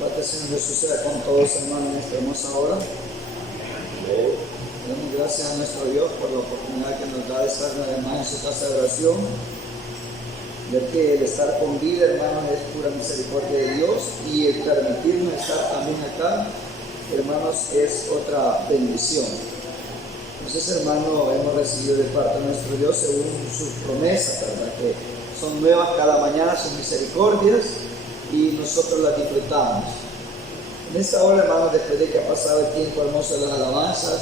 Paz del Señor Jesús sea con todos, hermanos, en esta hermosa hora. Damos gracias a nuestro Dios por la oportunidad que nos da de estar además en su casa de oración, ya que el estar con vida, hermanos, es pura misericordia de Dios, y el permitirnos estar también acá, hermanos, es otra bendición. Entonces, hermanos, hemos recibido de parte de nuestro Dios según sus promesas, ¿verdad? Que son nuevas cada mañana, sus misericordias, y nosotros las disfrutamos. En esta hora, hermanos, después de que ha pasado el tiempo hermoso de las alabanzas,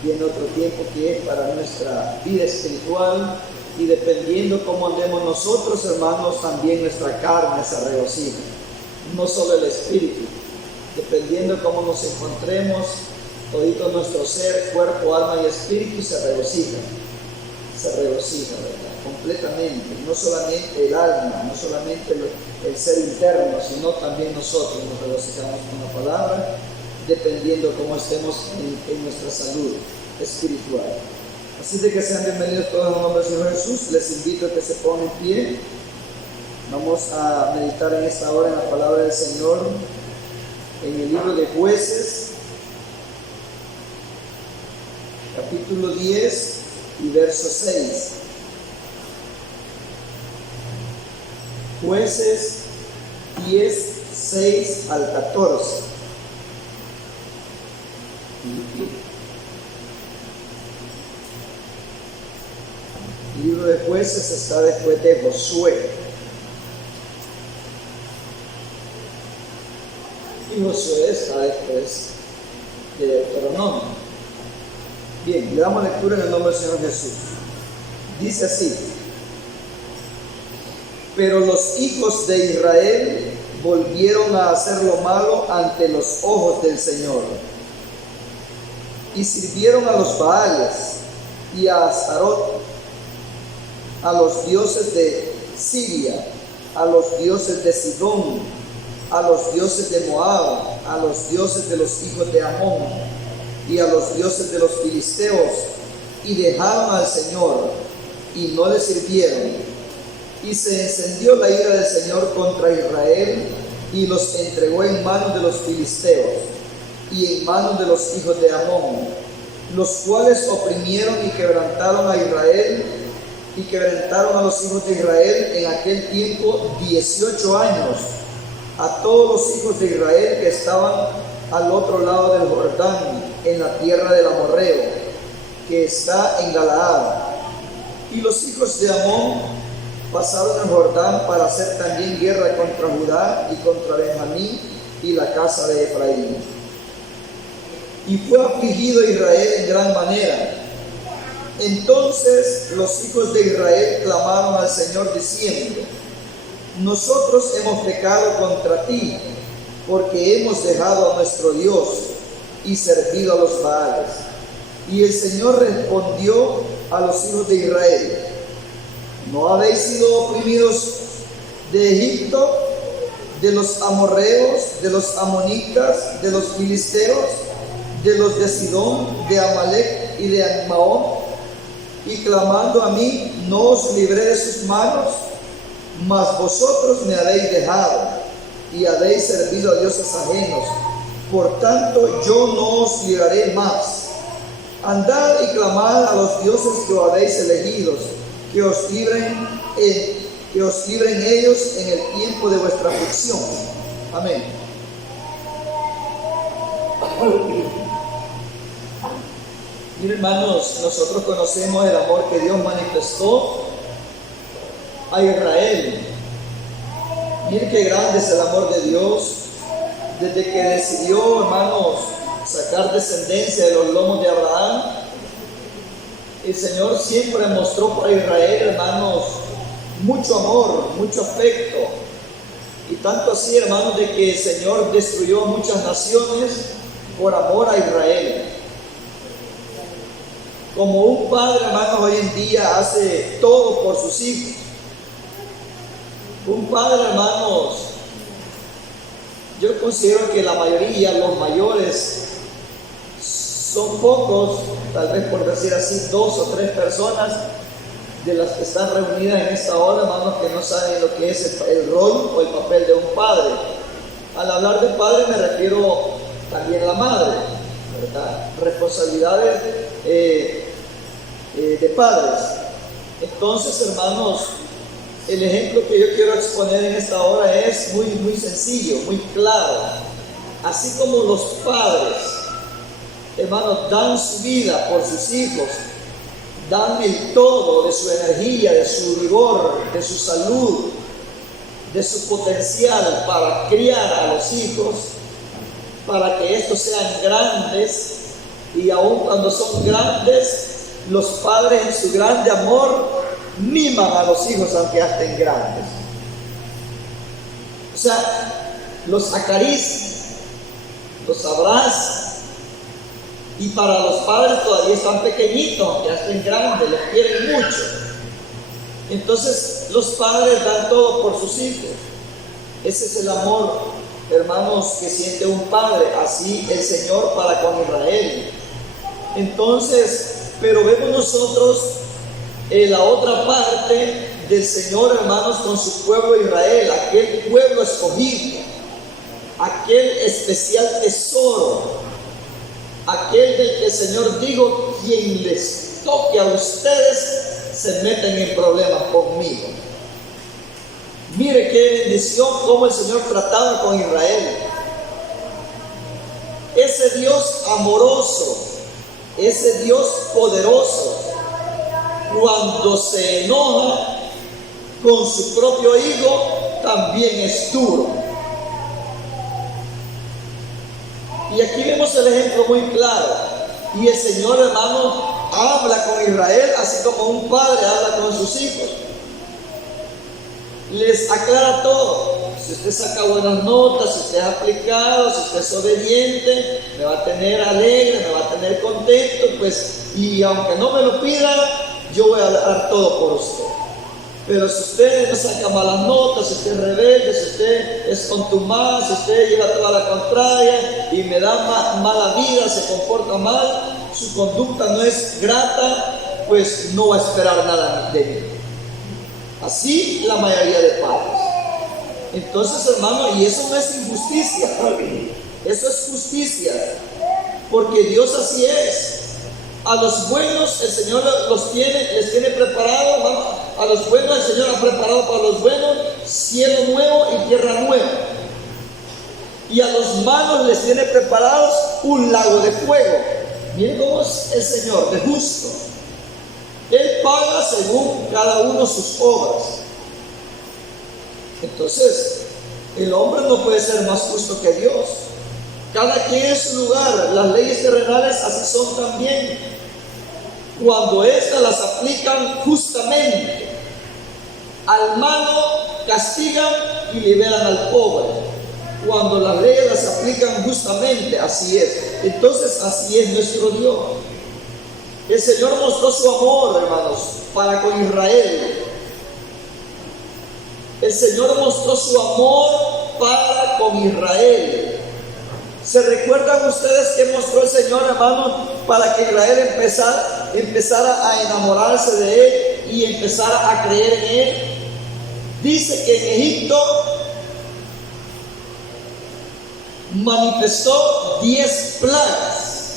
viene otro tiempo que es para nuestra vida espiritual, y dependiendo cómo andemos nosotros, hermanos, también nuestra carne se regocija, no solo el espíritu. Dependiendo cómo nos encontremos, todito nuestro ser, cuerpo, alma y espíritu se regocija, ¿verdad? Completamente, no solamente el alma, no solamente el ser interno, sino también nosotros nos regocijamos con la palabra, dependiendo cómo estemos en nuestra salud espiritual. Así de que sean bienvenidos todos en el nombre del Señor Jesús. Les invito a que se pongan en pie. Vamos a meditar en esta hora en la palabra del Señor, en el libro de Jueces, capítulo 10 y verso 6. Jueces 10, 6 al 14. El libro de Jueces está después de Josué. Y Josué está después de Deuteronomio. Bien, le damos lectura en el nombre del Señor Jesús. Dice así: pero los hijos de Israel volvieron a hacer lo malo ante los ojos del Señor, y sirvieron a los Baales y a Astarot, a los dioses de Siria, a los dioses de Sidón, a los dioses de Moab, a los dioses de los hijos de Amón y a los dioses de los filisteos, y dejaron al Señor y no le sirvieron. Y se encendió la ira del Señor contra Israel, y los entregó en manos de los filisteos y en manos de los hijos de Amón, los cuales oprimieron y quebrantaron a Israel, y quebrantaron a los hijos de Israel en aquel tiempo 18 años, a todos los hijos de Israel que estaban al otro lado del Jordán, en la tierra del amorreo, que está en Galaad. Y los hijos de Amón pasaron el Jordán para hacer también guerra contra Judá y contra Benjamín y la casa de Efraín. Y fue afligido Israel en gran manera. Entonces los hijos de Israel clamaron al Señor diciendo: nosotros hemos pecado contra ti, porque hemos dejado a nuestro Dios y servido a los Baales. Y el Señor respondió a los hijos de Israel: ¿no habéis sido oprimidos de Egipto, de los amorreos, de los amonitas, de los filisteos, de los de Sidón, de Amalec y de Maón? Y clamando a mí, no os libré de sus manos, mas vosotros me habéis dejado y habéis servido a dioses ajenos. Por tanto, yo no os libraré más. Andad y clamad a los dioses que os habéis elegido, que os libren ellos en el tiempo de vuestra aflicción. Amén. Miren, hermanos, nosotros conocemos el amor que Dios manifestó a Israel. Miren qué grande es el amor de Dios, desde que decidió, hermanos, sacar descendencia de los lomos de Abraham. El Señor siempre mostró para Israel, hermanos, mucho amor, mucho afecto. Y tanto así, hermanos, de que el Señor destruyó muchas naciones por amor a Israel. Como un padre, hermanos, hoy en día hace todo por sus hijos. Un padre, hermanos, yo considero que la mayoría, los mayores, son pocos, tal vez por decir así, 2 o 3 personas de las que están reunidas en esta hora, hermanos, que no saben lo que es el rol o el papel de un padre. Al hablar de padre me refiero también a la madre, ¿verdad? Responsabilidades de padres. Entonces, hermanos, el ejemplo que yo quiero exponer en esta hora es muy sencillo, muy claro. Así como los padres, hermanos, dan su vida por sus hijos, dan el todo de su energía, de su vigor, de su salud, de su potencial para criar a los hijos, para que estos sean grandes, y aun cuando son grandes, los padres en su grande amor miman a los hijos aunque ya estén grandes. O sea, los acarician, los abrazan, y para los padres todavía están pequeñitos, aunque ya estén grandes, los quieren mucho. Entonces los padres dan todo por sus hijos. Ese es el amor, hermanos, que siente un padre. Así el Señor para con Israel. Entonces, pero vemos nosotros la otra parte del Señor, hermanos, con su pueblo Israel, aquel pueblo escogido, aquel especial tesoro, aquel del que el Señor dijo: quien les toque a ustedes se meten en problemas conmigo. Mire qué bendición cómo el Señor trataba con Israel. Ese Dios amoroso, ese Dios poderoso, cuando se enoja con su propio hijo, también es duro. Y aquí vemos el ejemplo muy claro. Y el Señor, hermano, habla con Israel así como un padre habla con sus hijos. Les aclara todo. Si usted saca buenas notas, si usted es aplicado, si usted es obediente, me va a tener alegre, me va a tener contento, pues, y aunque no me lo pida, yo voy a dar todo por usted. Pero si usted no saca malas notas, si usted es rebelde, si usted es contumaz, si usted lleva toda la contraria y me da mala vida, se comporta mal, su conducta no es grata, pues no va a esperar nada de mí. Así la mayoría de padres. Entonces, hermano, y eso no es injusticia, eso es justicia, porque Dios así es. A los buenos el Señor les tiene preparado, hermano. A los buenos el Señor ha preparado para los buenos cielo nuevo y tierra nueva. Y a los malos les tiene preparados un lago de fuego. Miren cómo es el Señor, de justo. Él paga según cada uno sus obras. Entonces, el hombre no puede ser más justo que Dios. Cada quien en su lugar. Las leyes terrenales así son también. Cuando éstas las aplican justamente, al malo castigan y liberan al pobre. Cuando las leyes las aplican justamente, así es. Entonces, así es nuestro Dios. El Señor mostró su amor, hermanos, para con Israel. El Señor mostró su amor para con Israel. ¿Se recuerdan ustedes que mostró el Señor, hermanos, para que Israel empezara a enamorarse de Él y empezara a creer en Él? Dice que en Egipto manifestó 10 plagas,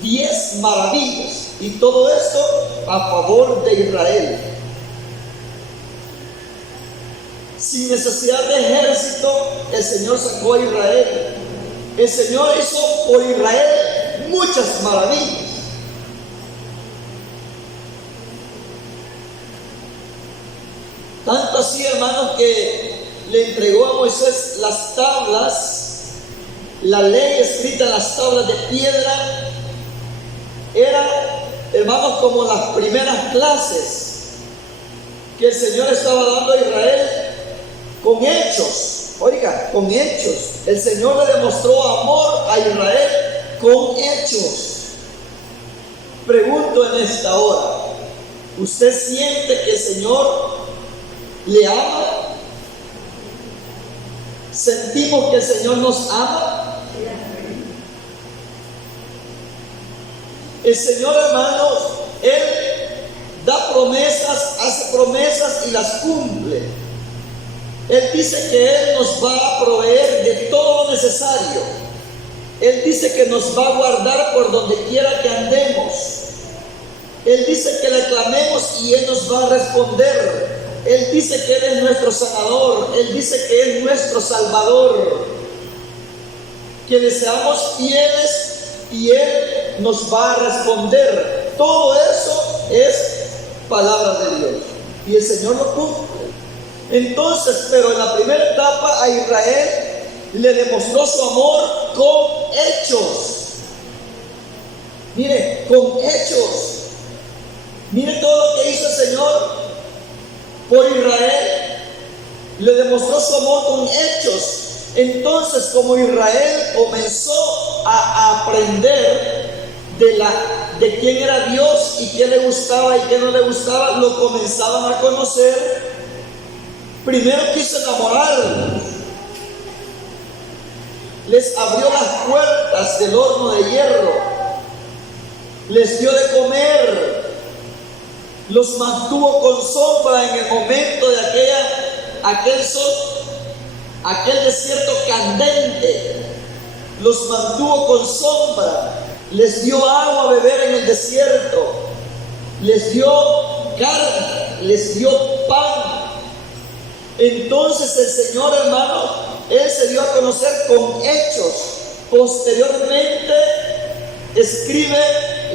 10 maravillas, y todo esto a favor de Israel. Sin necesidad de ejército, el Señor sacó a Israel. El Señor hizo por Israel muchas maravillas. Tanto así, hermanos, que le entregó a Moisés las tablas, la ley escrita en las tablas de piedra. Era, hermanos, como las primeras clases que el Señor estaba dando a Israel con hechos. Oiga, con hechos. El Señor le demostró amor a Israel con hechos. Pregunto en esta hora, ¿usted siente que el Señor le ama? ¿Sentimos que el Señor nos ama? El Señor, hermanos, Él da promesas, hace promesas y las cumple. Él dice que Él nos va a proveer de todo lo necesario. Él dice que nos va a guardar por donde quiera que andemos. Él dice que le clamemos y Él nos va a responder. Él dice que Él es nuestro sanador. Él dice que Él es nuestro salvador. Que le seamos fieles y Él nos va a responder. Todo eso es palabra de Dios. Y el Señor lo cumple. Entonces, pero en la primera etapa a Israel le demostró su amor con hechos. Mire, con hechos. Mire todo lo que hizo el Señor por Israel. Le demostró su amor con hechos. Entonces, como Israel comenzó a aprender de quién era Dios y qué le gustaba y qué no le gustaba, lo comenzaban a conocer. Primero quiso enamorarlos. Les abrió las puertas del horno de hierro. Les dio de comer. Los mantuvo con sombra en el momento de aquel sol, aquel desierto candente. Los mantuvo con sombra. Les dio agua a beber en el desierto. Les dio carne. Les dio pan. Entonces el Señor, hermano, Él se dio a conocer con hechos. Posteriormente escribe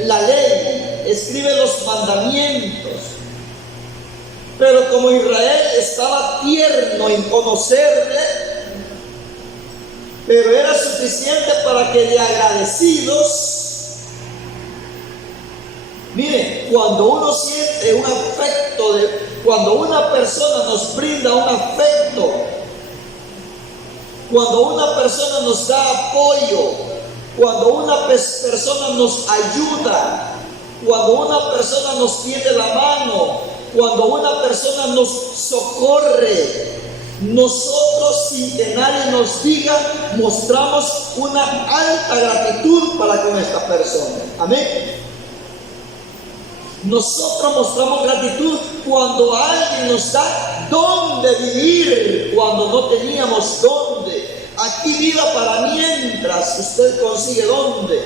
la ley, escribe los mandamientos. Pero como Israel estaba tierno en conocerle, pero era suficiente para que de agradecidos, mire, cuando uno siente un afecto, cuando una persona nos brinda un afecto, cuando una persona nos da apoyo, cuando una persona nos ayuda, cuando una persona nos tiende la mano, cuando una persona nos socorre, nosotros, sin que nadie nos diga, mostramos una alta gratitud para con esta persona. Amén. Nosotros mostramos gratitud cuando alguien nos da dónde vivir, cuando no teníamos dónde. Aquí viva para mientras usted consigue dónde.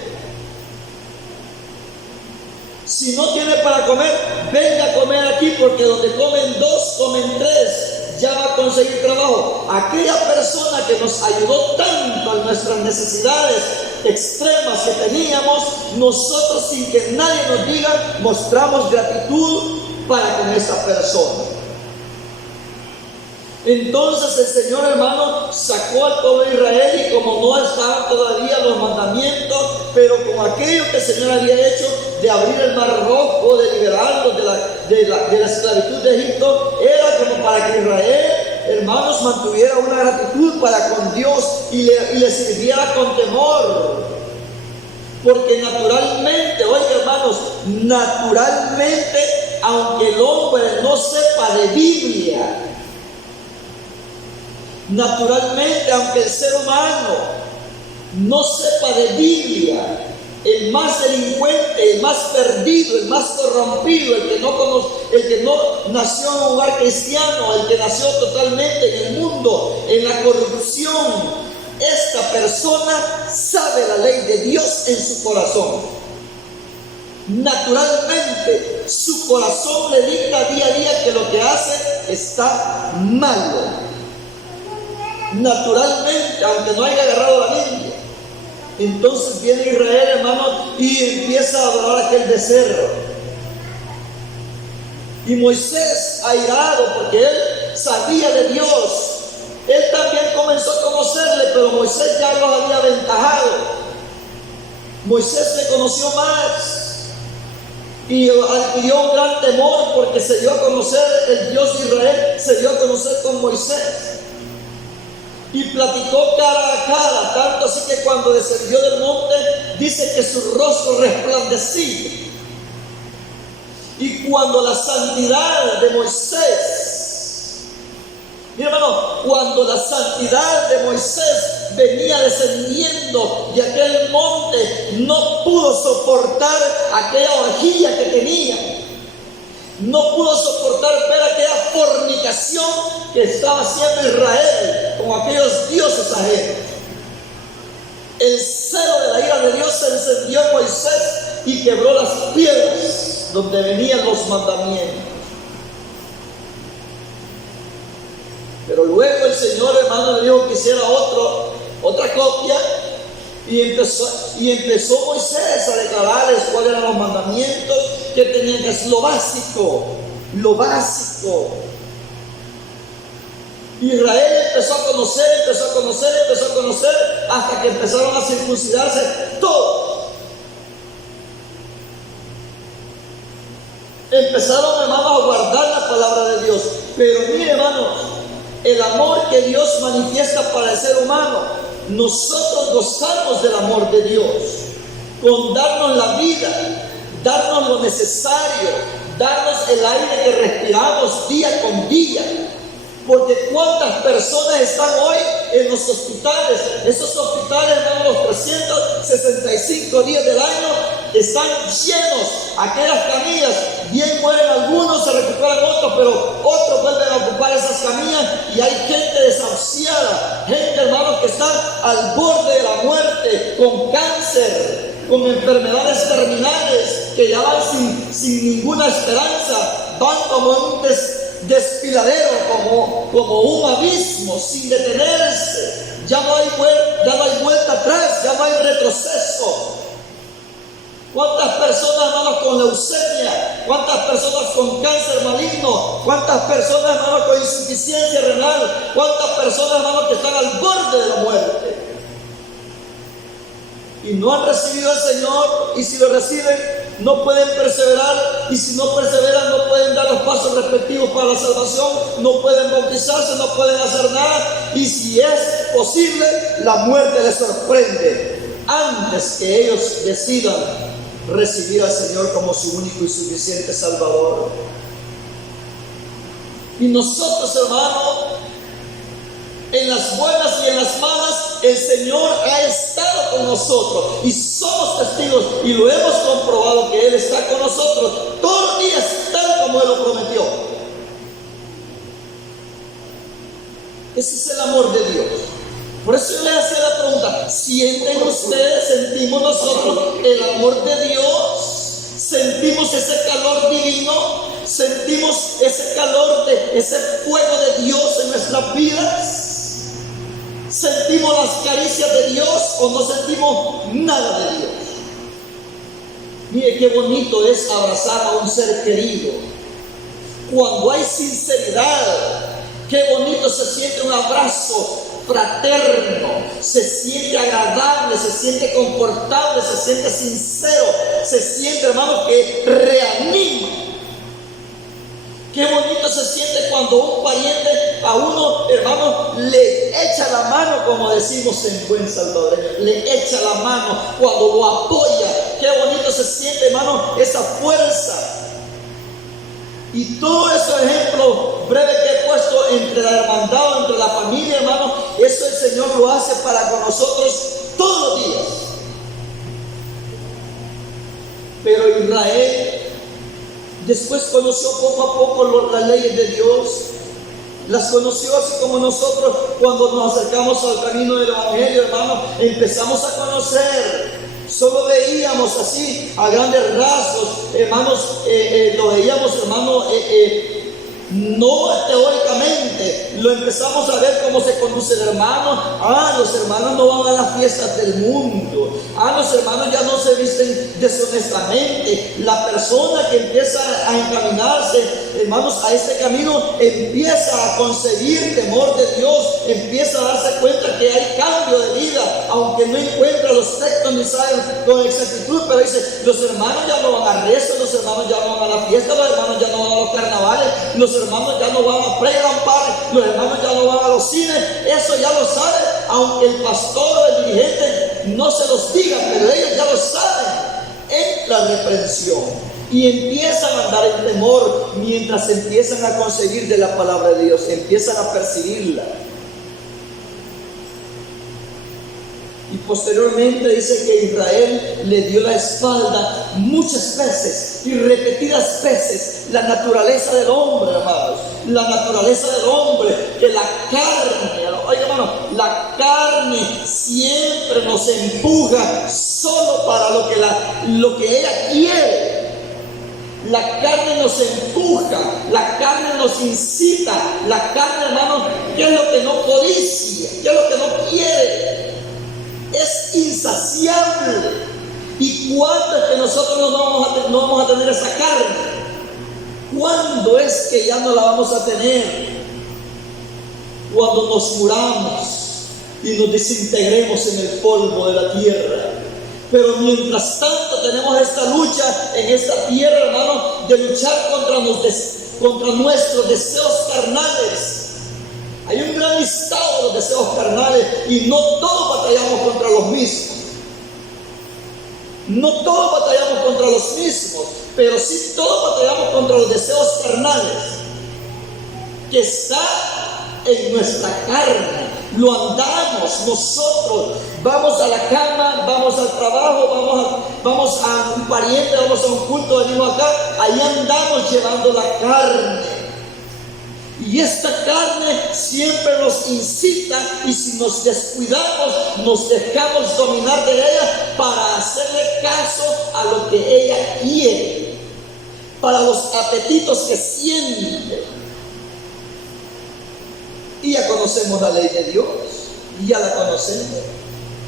Si no tiene para comer, venga a comer aquí, porque donde comen dos, comen tres, ya va a conseguir trabajo. Aquella persona que nos ayudó tanto en nuestras necesidades extremas que teníamos, nosotros, sin que nadie nos diga, mostramos gratitud para con esa persona. Entonces el Señor, hermano, sacó al pueblo de Israel, y como no estaban todavía los mandamientos, pero con aquello que el Señor había hecho de abrir el mar rojo, de liberarlos de la esclavitud de Egipto, era como para que Israel, hermanos, mantuviera una gratitud para con Dios y le sirviera con temor. Porque naturalmente, oiga, hermanos, naturalmente, aunque el hombre no sepa de Biblia, naturalmente, aunque el ser humano no sepa de Biblia, el más delincuente, el más perdido, el más corrompido, el que no nació en un hogar cristiano, el que nació totalmente en el mundo, en la corrupción, esta persona sabe la ley de Dios en su corazón. Naturalmente, su corazón le dicta día a día que lo que hace está malo. Naturalmente, aunque no haya agarrado la Biblia. Entonces viene Israel, hermano, y empieza a adorar aquel becerro. Y Moisés, airado porque él sabía de Dios, él también comenzó a conocerle, pero Moisés ya los había aventajado. Moisés le conoció más y adquirió un gran temor, porque se dio a conocer, el Dios de Israel se dio a conocer con Moisés. Y platicó cara a cara, tanto así que cuando descendió del monte, dice que su rostro resplandecía. Y cuando la santidad de Moisés, mi hermano, cuando la santidad de Moisés venía descendiendo de aquel monte, no pudo soportar aquella orgía que tenía. No pudo soportar ver aquella fornicación que estaba haciendo Israel con aquellos dioses ajenos. El celo de la ira de Dios se encendió en Moisés y quebró las piedras donde venían los mandamientos. Pero luego el Señor, hermano, le dijo que hiciera otra copia, y empezó Moisés a declararles cuáles eran los mandamientos que tenían que hacer, lo básico. Israel empezó a conocer, hasta que empezaron a circuncidarse todos. Empezaron, hermanos, a guardar la palabra de Dios. Pero mire, hermanos, el amor que Dios manifiesta para el ser humano, nosotros gozamos del amor de Dios, con darnos la vida, darnos lo necesario, darnos el aire que respiramos día con día. Porque cuántas personas están hoy en los hospitales. Esos hospitales, hermanos, los 365 días del año están llenos. Aquellas camillas, bien mueren algunos, se recuperan otros, pero otros vuelven a ocupar esas camillas y hay gente desahuciada, gente, hermanos, que está al borde de la muerte, con cáncer, con enfermedades terminales, que ya van sin ninguna esperanza, van como un desfiladero, como un abismo, sin detenerse. Ya no hay vuelta atrás, ya no hay retroceso. ¿Cuántas personas, hermanos, con leucemia? ¿Cuántas personas con cáncer maligno? ¿Cuántas personas, hermanos, con insuficiencia renal? ¿Cuántas personas, hermanos, que están al borde de la muerte? Y no han recibido al Señor, y si lo reciben, no pueden perseverar, y si no perseveran, no pueden dar los pasos respectivos para la salvación, no pueden bautizarse, no pueden hacer nada, y si es posible, la muerte les sorprende antes que ellos decidan recibir al Señor como su único y suficiente Salvador. Y nosotros, hermanos, en las buenas y en las malas, el Señor ha estado con nosotros y somos testigos y lo hemos comprobado que Él está con nosotros todos los días, tal como Él lo prometió. Ese es el amor de Dios. Por eso yo le hacía la pregunta: ¿sienten ustedes, sentimos nosotros el amor de Dios? ¿Sentimos ese calor divino? ¿Sentimos ese calor ese fuego de Dios en nuestras vidas? ¿Sentimos las caricias de Dios o no sentimos nada de Dios? Mire qué bonito es abrazar a un ser querido. Cuando hay sinceridad, qué bonito se siente un abrazo fraterno, se siente agradable, se siente confortable, se siente sincero, se siente, hermanos, que reanima. Qué bonito se siente cuando un pariente a uno, hermano, le echa la mano, como decimos en buen salvadoreño, le echa la mano, cuando lo apoya. Qué bonito se siente, hermano, esa fuerza. Y todos esos ejemplos breves que he puesto entre la hermandad, entre la familia, hermano, eso el Señor lo hace para con nosotros todos los días. Pero Israel después conoció poco a poco las leyes de Dios, las conoció así como nosotros cuando nos acercamos al camino del Evangelio, hermano, empezamos a conocer. Solo veíamos así a grandes rasgos, hermanos, lo veíamos, hermano, no teóricamente, lo empezamos a ver cómo se conduce el hermano. Los hermanos no van a las fiestas del mundo. Los hermanos ya no se visten deshonestamente. La persona que empieza a encaminarse, hermanos, a este camino, empieza a concebir temor de Dios, empieza a darse cuenta que hay cambio de vida, aunque no encuentra los textos ni saben con exactitud, pero dice: los hermanos ya no van a rezo, los hermanos ya no van a la fiesta, los hermanos ya no van a los carnavales, los hermanos ya no van a pre-rampar, los hermanos ya no van a los cines. Eso ya lo saben, aunque el pastor o el dirigente no se los diga, pero ellos ya lo saben. Entra reprensión y empiezan a andar en temor mientras empiezan a concebir de la palabra de Dios, empiezan a percibirla. Y posteriormente dice que Israel le dio la espalda muchas veces y repetidas veces la naturaleza del hombre, amados. La naturaleza del hombre, que la carne, oiga hermano, la carne siempre nos empuja solo para lo que ella quiere. La carne nos empuja, la carne nos incita, la carne, hermano, ¿qué es lo que no codicia? ¿Qué es lo que no quiere? Es insaciable. ¿Y cuándo es que nosotros no vamos a tener esa carne? ¿Cuándo es que ya no la vamos a tener? Cuando nos muramos y nos desintegremos en el polvo de la tierra. Pero mientras tanto tenemos esta lucha en esta tierra, hermano, de luchar contra nuestros deseos carnales. Hay un gran listado de los deseos carnales y no todos batallamos contra los mismos. No todos batallamos contra los mismos, pero sí todos batallamos contra los deseos carnales que está en nuestra carne. Lo andamos nosotros, vamos a la cama, vamos al trabajo, vamos a un pariente, vamos a un culto, venimos acá, ahí andamos llevando la carne. Y esta carne siempre nos incita, y si nos descuidamos, nos dejamos dominar de ella para hacerle caso a lo que ella quiere, para los apetitos que siente. Y ya conocemos la ley de Dios, y ya la conocemos.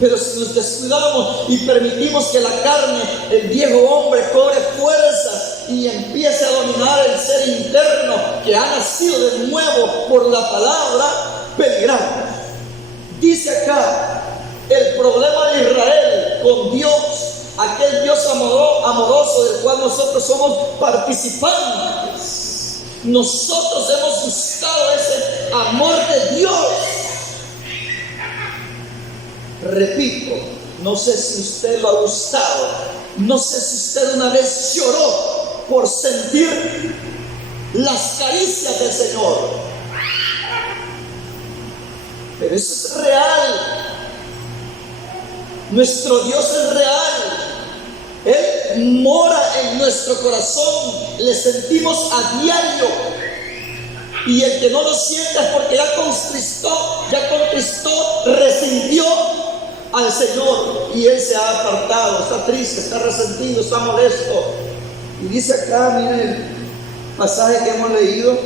Pero si nos descuidamos y permitimos que la carne, el viejo hombre, cobre fuerzas y empiece a dominar el ser interno que ha nacido de nuevo por la palabra, peligramos. Dice acá, el problema de Israel con Dios, aquel Dios amoroso del cual nosotros somos participantes. Nosotros hemos buscado ese amor de Dios. Repito, no sé si usted lo ha gustado, no sé si usted una vez lloró por sentir las caricias del Señor, pero eso es real. Nuestro Dios es real. Él mora en nuestro corazón, le sentimos a diario. Y el que no lo sienta es porque ya contristó, resintió al Señor y Él se ha apartado, está triste, está resentido, está molesto. Y dice acá, miren el pasaje que hemos leído: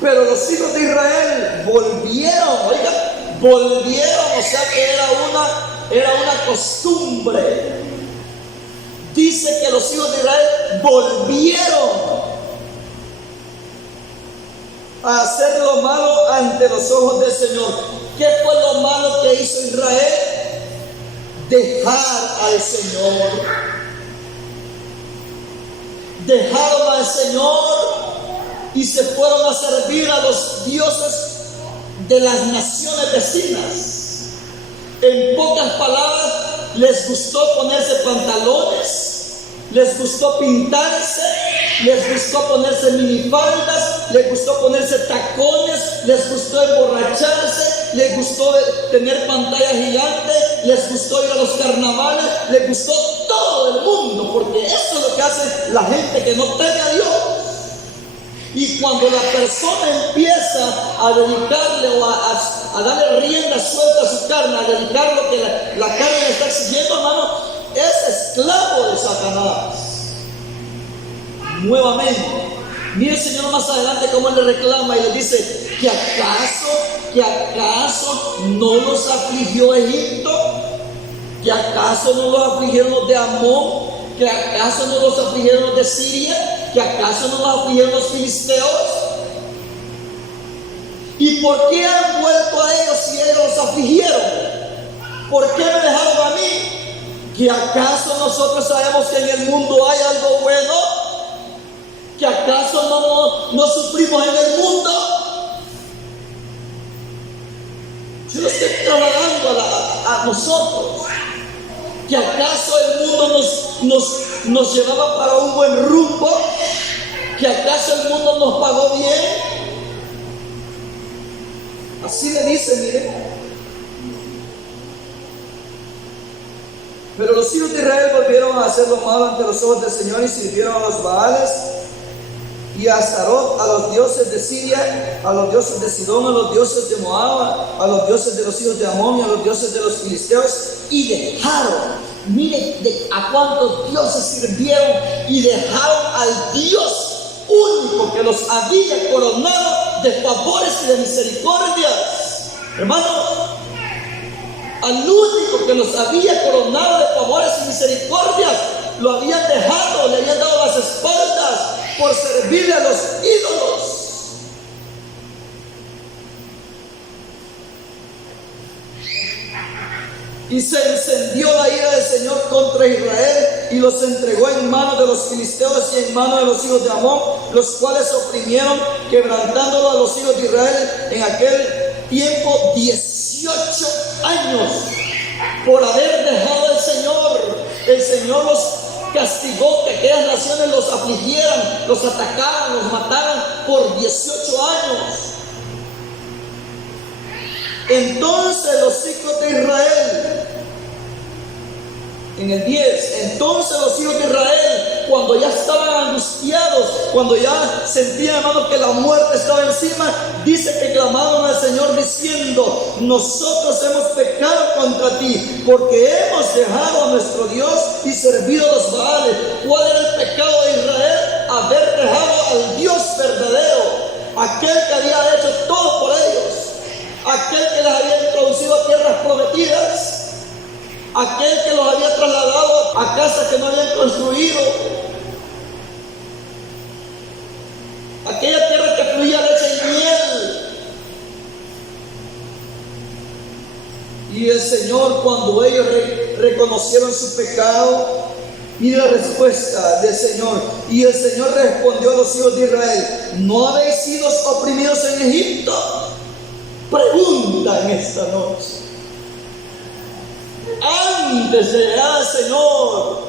pero los hijos de Israel volvieron, o sea que era una costumbre. Dice que los hijos de Israel volvieron a hacer lo malo ante los ojos del Señor. ¿Qué fue lo malo que hizo Israel? Dejar al Señor. Dejaron al Señor y se fueron a servir a los dioses de las naciones vecinas. En pocas palabras, les gustó ponerse pantalones, les gustó pintarse, les gustó ponerse minifaldas, les gustó ponerse tacones, les gustó emborracharse, les gustó tener pantalla gigante, les gustó ir a los carnavales, les gustó todo el mundo, porque eso es lo que hace la gente que no teme a Dios. Y cuando la persona empieza a dedicarle o a darle rienda suelta a su carne, a dedicar lo que la carne le está exigiendo, hermano, es esclavo de Satanás. Nuevamente, mire el Señor más adelante cómo Él le reclama y le dice: ¿que acaso no los afligió Egipto? ¿Que acaso no los afligieron los de Amón? ¿Que acaso no los afligieron los de Siria? ¿Que acaso no los afligieron los filisteos? ¿Y por qué han vuelto a ellos si ellos los afligieron? ¿Por qué me dejaron a mí? ¿Que acaso nosotros sabemos que en el mundo hay algo bueno? ¿Que acaso no sufrimos en el mundo? Yo lo estoy trasladando a nosotros. ¿Que acaso el mundo nos llevaba para un buen rumbo? ¿Que acaso el mundo nos pagó bien? Así le dice, mire. Pero los hijos de Israel volvieron a hacer lo malo ante los ojos del Señor y sirvieron a los Baales y a Astarot, a los dioses de Siria, a los dioses de Sidón, a los dioses de Moab, a los dioses de los hijos de Amón y a los dioses de los filisteos, y dejaron, miren a cuántos dioses sirvieron, y dejaron al Dios único que los había coronado de favores y de misericordias. Hermano, al único que los había coronado de favores y misericordias, lo habían dejado, le habían dado las espaldas por servirle a los ídolos. Y se encendió la ira del Señor contra Israel y los entregó en manos de los filisteos y en manos de los hijos de Amón, los cuales oprimieron, quebrantándolo a los hijos de Israel en aquel tiempo 18 años por haber dejado al Señor. El Señor los castigó, que aquellas naciones los afligieran, los atacaran, los mataran por 18 años. Entonces los hijos de Israel, en el 10, entonces los hijos de Israel, cuando ya estaban angustiados, cuando ya sentían, hermanos, que la muerte estaba encima, dice que clamaron al Señor diciendo: nosotros hemos pecado contra ti, porque hemos dejado a nuestro Dios y servido a los Baales. ¿Cuál era el pecado de Israel? Haber dejado al Dios verdadero, aquel que había hecho todo por ellos, aquel que les había introducido a tierras prometidas, aquel que los había trasladado a casas que no habían construido, aquella tierra que fluía leche y miel. Y el Señor, cuando ellos reconocieron su pecado, mire la respuesta del Señor. Y el Señor respondió a los hijos de Israel: ¿no habéis sido oprimidos en Egipto? Pregunta en esta noche. Antes de llegar al Señor,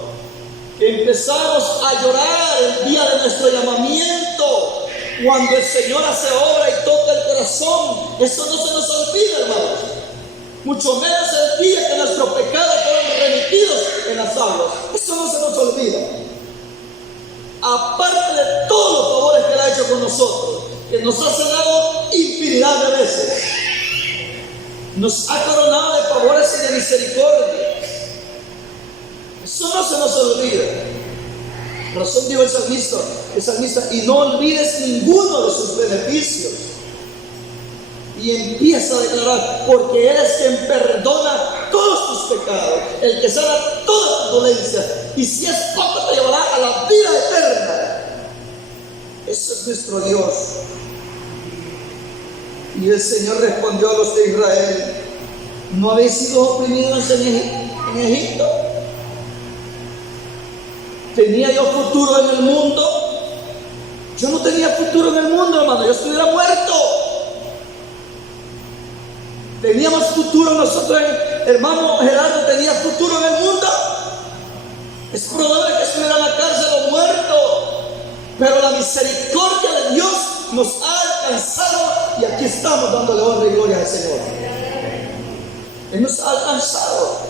empezamos a llorar el día de nuestro llamamiento, cuando el Señor hace obra y toca el corazón. Eso no se nos olvida, hermanos. Mucho menos el día que nuestros pecados fueron remitidos en las aguas. Eso no se nos olvida. Aparte de todos los favores que Él ha hecho con nosotros, que nos ha sanado infinidad de veces, nos ha coronado de favores y de misericordia. Eso no se nos olvida. Razón dijo el salmista: y no olvides ninguno de sus beneficios. Y empieza a declarar: porque Él es quien perdona todos tus pecados, el que sana todas tus dolencias, y si es poco te llevará a la vida eterna. Eso es nuestro Dios. Y el Señor respondió a los de Israel: ¿no habéis sido oprimidos en Egipto? ¿Tenía yo futuro en el mundo? Yo no tenía futuro en el mundo, hermano. Yo estuviera muerto. ¿Teníamos futuro nosotros? Hermano Gerardo, ¿tenía futuro en el mundo? Es probable que estuviera en la cárcel o muerto. Pero la misericordia de Dios nos ha alcanzado, y aquí estamos dándole honra y gloria al Señor. Él nos ha alcanzado.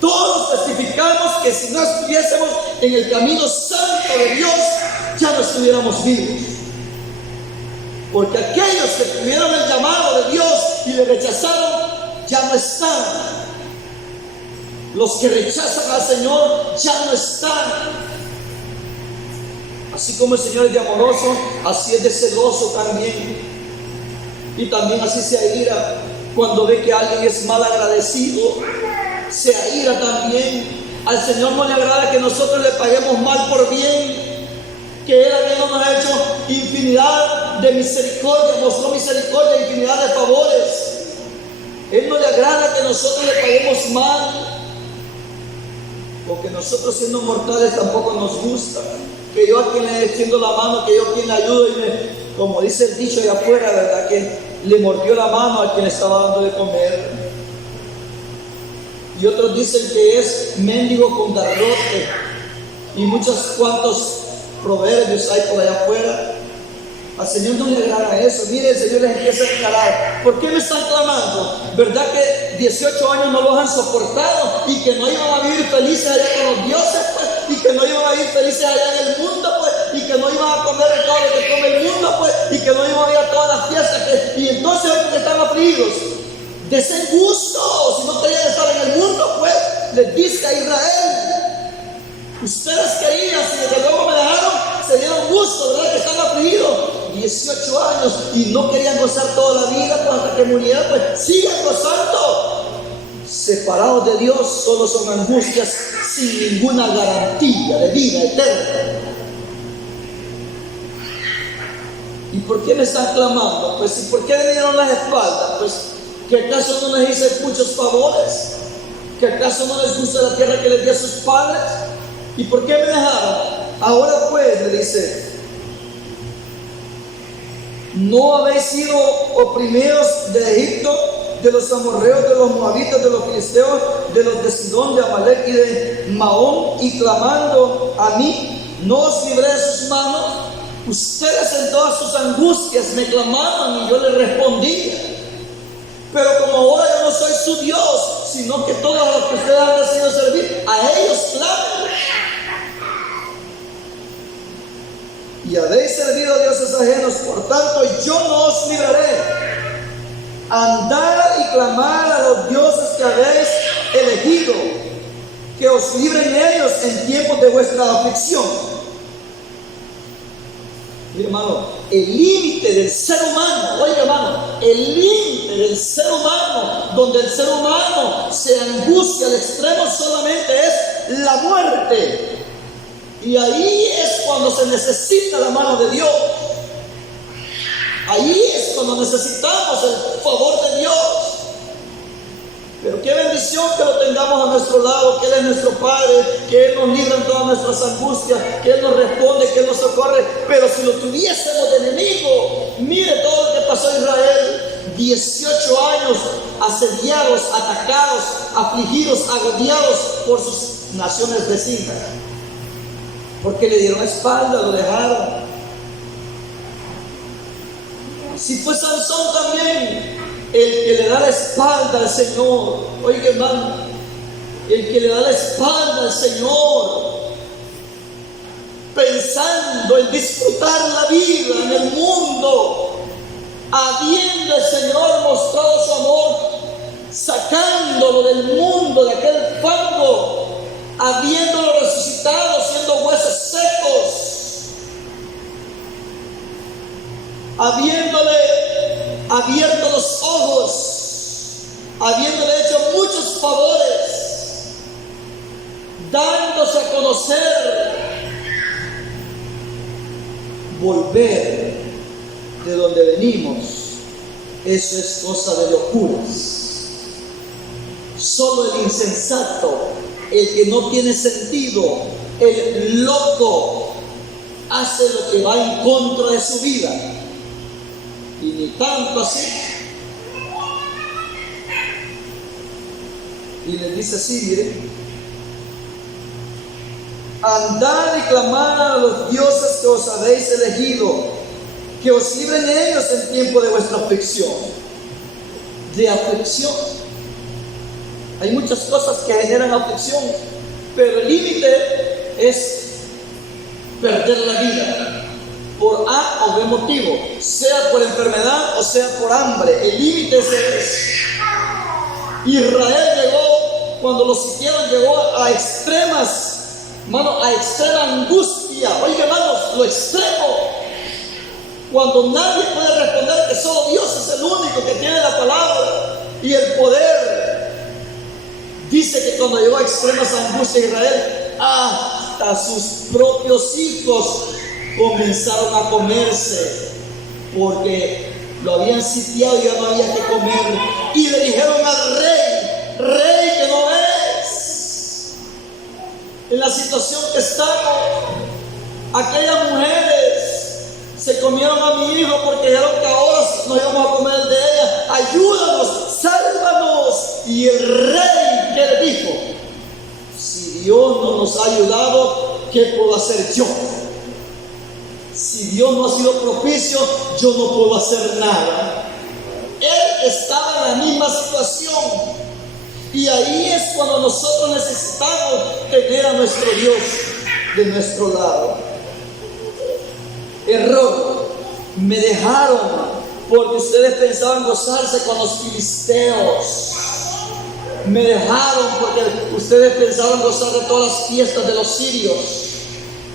Todos testificamos que si no estuviésemos en el camino santo de Dios, ya no estuviéramos vivos. Porque aquellos que tuvieron el llamado de Dios y le rechazaron, ya no están. Los que rechazan al Señor ya no están. Así como el Señor es de amoroso, así es de celoso también. Y también así se aira cuando ve que alguien es mal agradecido. Se aira también. Al Señor no le agrada que nosotros le paguemos mal por bien, que Él nos ha hecho infinidad de misericordia, mostró misericordia, infinidad de favores. Él no le agrada que nosotros le paguemos mal, porque nosotros, siendo mortales, tampoco nos gusta que yo a quien le extiendo la mano, que yo a quien le ayudo, y como dice el dicho allá afuera, ¿verdad?, que le mordió la mano a quien le estaba dando de comer. Y otros dicen que es mendigo con garrote, y muchos cuantos proverbios hay por allá afuera. Al Señor no le agrada eso. Mire, el Señor les empieza a encarar. ¿Por qué me están clamando? ¿Verdad que 18 años no los han soportado y que no iban a vivir felices allá con los dioses, pues? Y que no iban a vivir felices allá en el mundo, pues? Y que no iban a comer de todo lo que come el mundo, pues? Y que no iban a ir a todas las fiestas, y entonces hoy porque están afligidos. Desen gusto. Si no querían estar en el mundo, pues les dice a Israel: ustedes querían, si desde luego me dejaron, se dieron gusto, ¿verdad? Que están afligidos 18 años y no querían gozar toda la vida, pues hasta que murieran, pues sigan gozando. Separados de Dios solo son angustias sin ninguna garantía de vida eterna. ¿Y por qué me están clamando? Pues, ¿y por qué le dieron las espaldas? Pues, ¿que acaso no les hice muchos favores? ¿Que acaso no les gusta la tierra que les di a sus padres? ¿Y por qué me dejaron? Ahora pues, le dice: ¿no habéis sido oprimidos de Egipto, de los amorreos, de los moabitas, de los filisteos, de los de Sidón, de Amalek y de Maón, y clamando a mí, no os libré de sus manos? Ustedes en todas sus angustias me clamaban y yo les respondía. Pero como ahora yo no soy su Dios, sino que todos los que ustedes han decidido servir, a ellos clamen. Y habéis servido a dioses ajenos, por tanto yo no os libraré. Andad y clamad a los dioses que habéis elegido, que os libren ellos en tiempos de vuestra aflicción. Mi hermano, el límite del ser humano, oiga hermano, el límite del ser humano, donde el ser humano se angustia al extremo, solamente es la muerte. Y ahí es cuando se necesita la mano de Dios. Ahí es cuando necesitamos el favor de Dios. Pero qué bendición que lo tengamos a nuestro lado, que Él es nuestro Padre, que Él nos libra en todas nuestras angustias, que Él nos responde, que Él nos socorre. Pero si lo tuviésemos de enemigo, mire todo lo que pasó a Israel: 18 años asediados, atacados, afligidos, agobiados por sus naciones vecinas, porque le dieron la espalda, lo dejaron. Si fue Sansón también, el que le da la espalda al Señor. Oiga hermano, el que le da la espalda al Señor, pensando en disfrutar la vida en el mundo, habiendo el Señor mostrado su amor, sacándolo del mundo, de aquel fango, habiéndolo resucitado, siendo huesos secos, habiéndole abierto los ojos, habiéndole hecho muchos favores, dándose a conocer, volver de donde venimos, eso es cosa de locuras. Solo el insensato, el que no tiene sentido, el loco, hace lo que va en contra de su vida. Y ni tanto así. Y les dice así, miren: andad y clamad a los dioses que os habéis elegido, que os libren ellos en tiempo de vuestra aflicción. De aflicción. Hay muchas cosas que generan aflicción, pero el límite es perder la vida por A o B motivo, sea por enfermedad o sea por hambre. El límite es ese. Israel llegó, cuando lo sitiaron, llegó a extremas, hermano, a extrema angustia. Oiga hermanos, lo extremo, cuando nadie puede responder, que solo Dios es el único que tiene la palabra y el poder. Dice que cuando llegó a extremas angustias Israel, hasta sus propios hijos comenzaron a comerse, porque lo habían sitiado y ya no había que comer. Y le dijeron al rey: rey, que no ves en la situación que estamos, aquellas mujeres se comieron a mi hijo porque dijeron que ahora nos íbamos a comer de ella, ayúdanos, sálvanos. Y el rey, ¿qué le dijo? Si Dios no nos ha ayudado, ¿qué puedo hacer yo? Si si Dios no ha sido propicio, yo no puedo hacer nada. Él estaba en la misma situación. Y ahí es cuando nosotros necesitamos tener a nuestro Dios de nuestro lado. Error. Me dejaron porque ustedes pensaban gozarse con los filisteos. Me dejaron porque ustedes pensaban gozar de todas las fiestas de los sirios,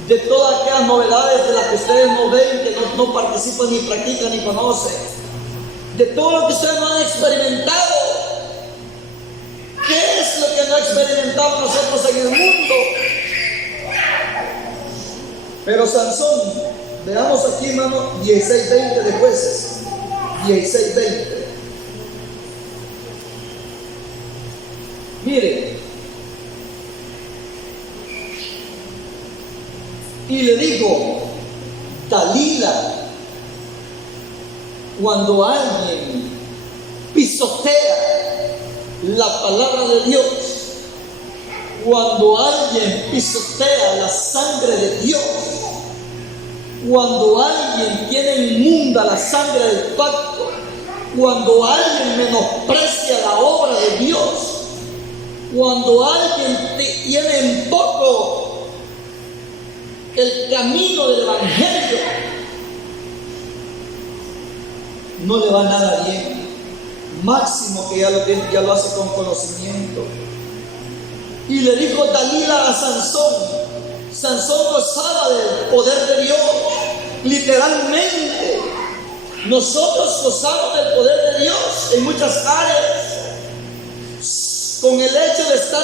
de todas aquellas novedades de las que ustedes no ven, que no participan, ni practican, ni conocen, de todo lo que ustedes no han experimentado. ¿Qué es lo que no experimentamos nosotros en el mundo? Pero Sansón, veamos aquí, hermano, 16:20 de Jueces, 16:20. Mire, y le dijo, Dalila, cuando alguien pisotea la palabra de Dios, cuando alguien pisotea la sangre de Dios, cuando alguien tiene inmunda la sangre del pacto, cuando alguien menosprecia la obra de Dios, cuando alguien tiene en poco el camino del evangelio, no le va nada bien. Máximo que ya lo hace con conocimiento. Y le dijo Dalila a Sansón. Sansón gozaba del poder de Dios. Literalmente, nosotros gozamos del poder de Dios en muchas áreas. Con el hecho de estar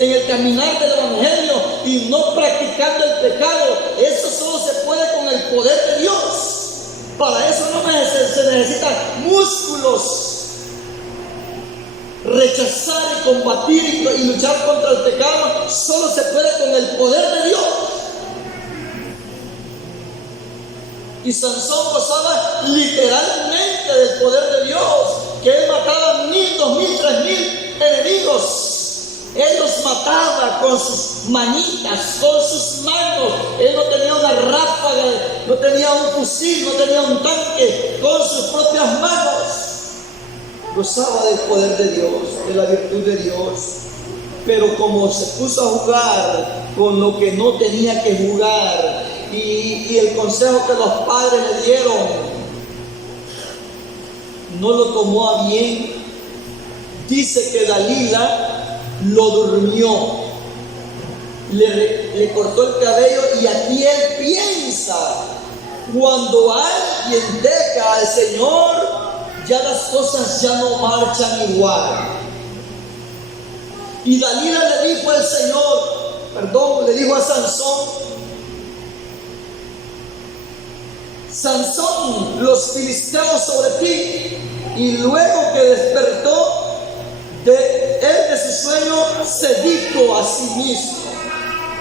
en el caminar del evangelio y no practicando el pecado, eso solo se puede con el poder de Dios. Para eso no se necesitan músculos. Rechazar y combatir y luchar contra el pecado solo se puede con el poder de Dios. Y Sansón gozaba literalmente del poder de Dios, que él mataba 1,000, 2,000, 3,000 enemigos. Él los mataba con sus manitas, con sus manos. Él no tenía una ráfaga, no tenía un fusil, no tenía un tanque, con sus propias manos. Gozaba del poder de Dios, de la virtud de Dios. Pero como se puso a jugar con lo que no tenía que jugar, y el consejo que los padres le dieron, no lo tomó a bien. Dice que Dalila lo durmió, le cortó el cabello, y aquí él piensa, cuando alguien deja al Señor, ya las cosas ya no marchan igual. Y Dalila le dijo al Señor, le dijo a Sansón, Sansón, los filisteos sobre ti. Y luego que despertó de su sueño, se dijo a sí mismo,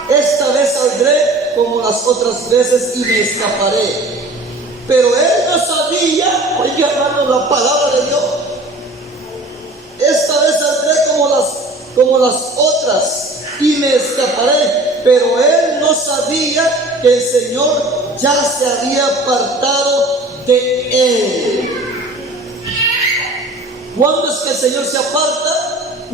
esta vez saldré como las otras veces y me escaparé. Pero él no sabía, oiga hermano, la palabra de Dios. Esta vez saldré como las otras y me escaparé. Pero él no sabía que el Señor ya se había apartado de él. ¿Cuándo es que el Señor se aparta?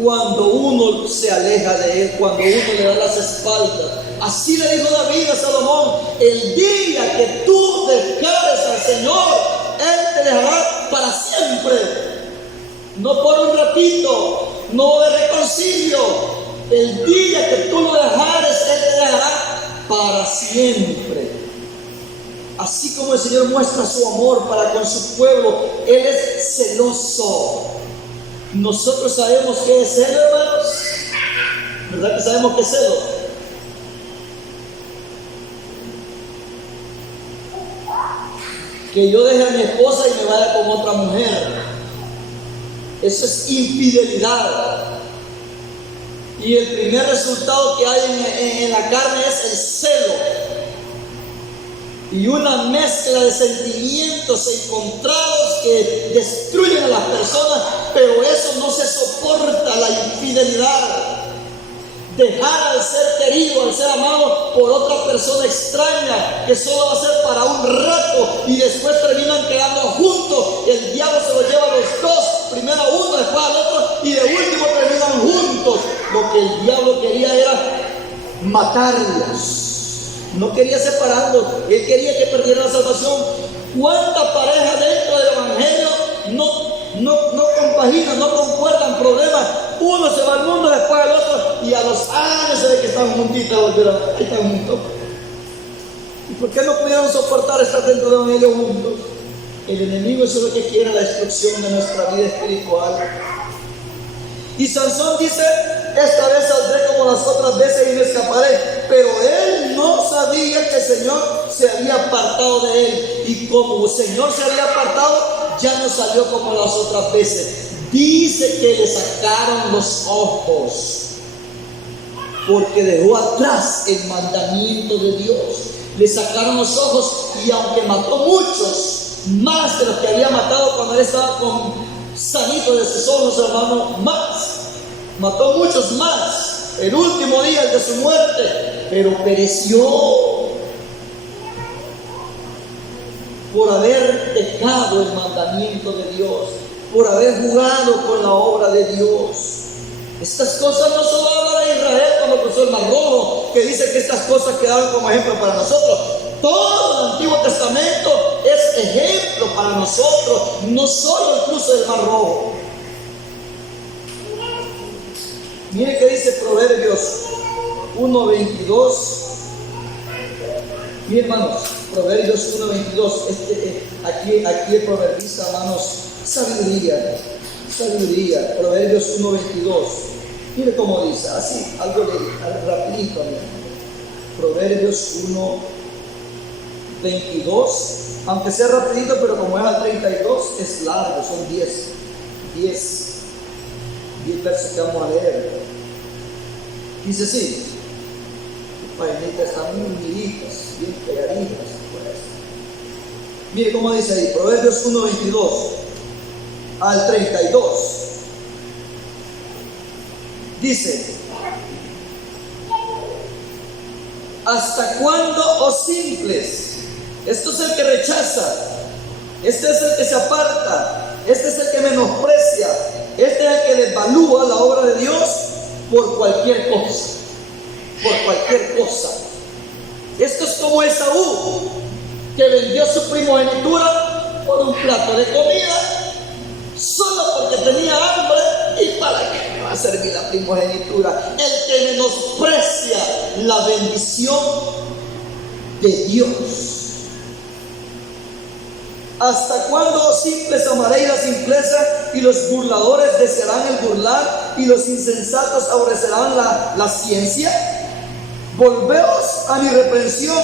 Cuando uno se aleja de él, cuando uno le da las espaldas. Así le dijo David a Salomón, el día que tú dejares al Señor, Él te dejará para siempre. No por un ratito, no de reconcilio. El día que tú lo dejares, Él te dejará para siempre. Así como el Señor muestra su amor para con su pueblo, Él es celoso. Nosotros sabemos qué es celo, hermanos. ¿Verdad que sabemos qué es celo? Que yo deje a mi esposa y me vaya con otra mujer. Eso es infidelidad. Y el primer resultado que hay en la carne es el celo. Y una mezcla de sentimientos encontrados que destruyen a las personas, pero eso no se soporta, la infidelidad. Dejar al ser querido querido, al ser amado por otra persona extraña que solo va a ser para un rato y después terminan quedando juntos. El diablo se los lleva a los dos, primero a uno, después al otro y de último terminan juntos. Lo que el diablo quería era matarlos. No quería separarlos, él quería que perdieran la salvación. ¿Cuántas parejas dentro del evangelio no compaginan, no concuerdan problemas? Uno se va al mundo, después al otro, y a los años se ve que están juntitos, están juntos. ¿Y por qué no pudieron soportar estar dentro del evangelio juntos? El enemigo eso es lo que quiere, la destrucción de nuestra vida espiritual. Y Sansón dice: esta vez saldré como las otras veces y me escaparé. Pero él no sabía que el Señor se había apartado de él. Y como el Señor se había apartado, ya no salió como las otras veces. Dice que le sacaron los ojos, porque dejó atrás el mandamiento de Dios. Le sacaron los ojos, y aunque mató muchos, más de los que había matado cuando él estaba sanito de sus ojos, hermano, mató muchos más. El último día, el de su muerte, pero pereció por haber dejado el mandamiento de Dios, por haber jugado con la obra de Dios. Estas cosas no solo habla de Israel cuando cruzó el Mar Rojo, que dice que estas cosas quedaron como ejemplo para nosotros. Todo el Antiguo Testamento es ejemplo para nosotros, no solo el cruce del Mar Rojo. Mire que dice Proverbios 1:22. Miren, hermanos, Proverbios 1:22. Aquí el proverbista, hermanos, sabiduría. Proverbios 1:22. Mire cómo dice, así, algo rapidito. Proverbios 1:22. Aunque sea rapidito, pero como es al 32, es largo, son 10 versos que vamos a leer. Dice así: las paginitas están muy uniditas, bien pegaditas. Pues. Mire cómo dice ahí, Proverbios 1:22 al 32. Dice: ¿hasta cuándo, oh simples? Esto es el que rechaza, este es el que se aparta, este es el que menosprecia, este es el que devalúa la obra de Dios por cualquier cosa. Esto es como Esaú, que vendió su primogenitura por un plato de comida, solo porque tenía hambre. ¿Y para qué me va a servir la primogenitura? El que menosprecia la bendición de Dios. ¿Hasta cuándo, simples, amaréis la simpleza, y los burladores desearán el burlar, y los insensatos aborrecerán la ciencia? Volveos a mi reprensión.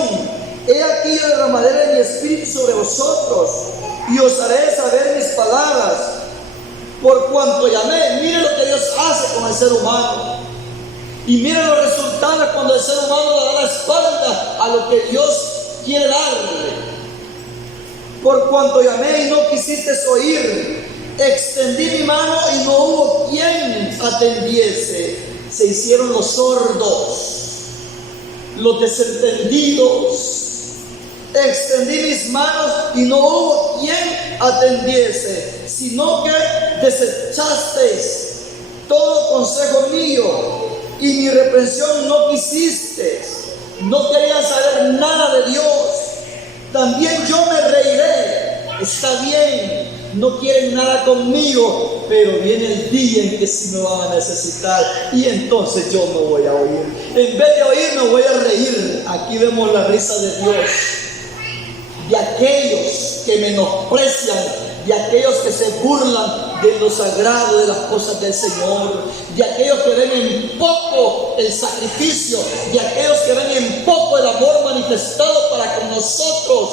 He aquí yo derramaré de mi espíritu sobre vosotros, y os haré saber mis palabras, por cuanto llamé. Mire lo que Dios hace con el ser humano, y mire los resultados cuando el ser humano le da la espalda a lo que Dios quiere darle. Por cuanto llamé y no quisiste oír, extendí mi mano y no hubo quien atendiese. Se hicieron los sordos, los desentendidos. Extendí mis manos y no hubo quien atendiese, sino que desechasteis todo consejo mío, y mi reprensión no quisisteis. No querían saber nada de Dios. También yo me reiré. Está bien, no quieren nada conmigo, pero viene el día en que sí me van a necesitar, y entonces yo no voy a oír. En vez de oír, me voy a reír. Aquí vemos la risa de Dios, de aquellos que menosprecian, de aquellos que se burlan de lo sagrado, de las cosas del Señor, de aquellos que ven en poco el sacrificio, de aquellos que ven en poco el amor manifestado para con nosotros.